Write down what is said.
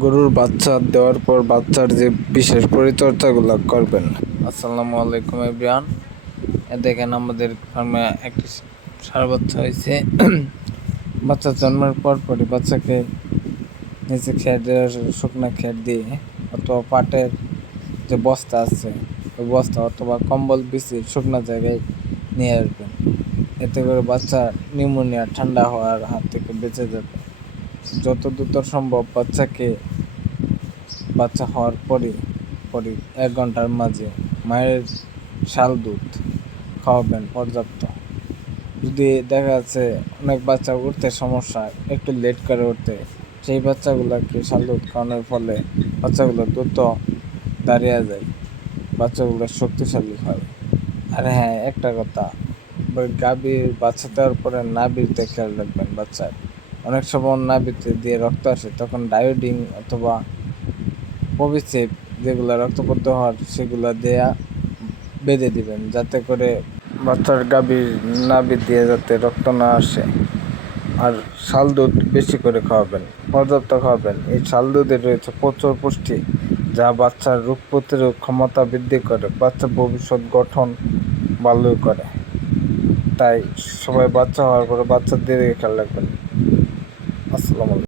গরুর বাচ্চা দেওয়ার পর বাচ্চার যে বিশেষ পরিচর্যাগুলো করবেন। আসসালামু আলাইকুম এ দেখেন আমাদের ফার্মে একটি সার বাচ্চা হয়েছে। বাচ্চা জন্মের পর পরই বাচ্চাকে নিচে খেট শুকনো খেট দিয়ে অথবা পাটের যে বস্তা আছে, ওই বস্তা অথবা কম্বল বিছিয়ে শুকনো জায়গায় নিয়ে আসবেন। এতে করে বাচ্চা নিউমোনিয়া ঠান্ডা হওয়ার হাত থেকে বেঁচে যাবে। যত দ্রুত সম্ভব বাচ্চাকে, বাচ্চা হওয়ার পরে পরে এক ঘণ্টার মাঝে মায়ের শাল দুধ খাওয়াবেন পর্যাপ্ত। যদি দেখা যাচ্ছে অনেক বাচ্চা উঠতে সমস্যা, একটু লেট করে উঠতে, সেই বাচ্চাগুলোকে শাল দুধ খাওয়ানোর ফলে বাচ্চাগুলো দ্রুত দাঁড়িয়ে যায়, বাচ্চাগুলো শক্তিশালী হয়। আর হ্যাঁ একটা কথা গাভীর বাচ্চা দেওয়ার পরে নাভিতে খেয়াল রাখবেন বাচ্চার। অনেক সময় নাভিতে দিয়ে রক্ত আসে, তখন ডায়োডিন অথবা পবিসেপ যেগুলো রক্তপদ্ধ হওয়ার, সেগুলো দেয়া বেঁধে দিবেন, যাতে করে বাচ্চার গাভীর নাভি দিয়ে যাতে রক্ত না আসে। আর শাল দুধ বেশি করে খাওয়াবেন, পর্যাপ্ত খাওয়াবেন। এই শাল দুধে রয়েছে প্রচুর পুষ্টি, যা বাচ্চার রোগ প্রতিরোধ ক্ষমতা বৃদ্ধি করে বাচ্চার ভবিষ্যৎ গঠন ভালো করে। তাই সবাই বাচ্চা হওয়ার পরে বাচ্চার দিকে খেয়াল রাখবেন। আসসালামু আলাইকুম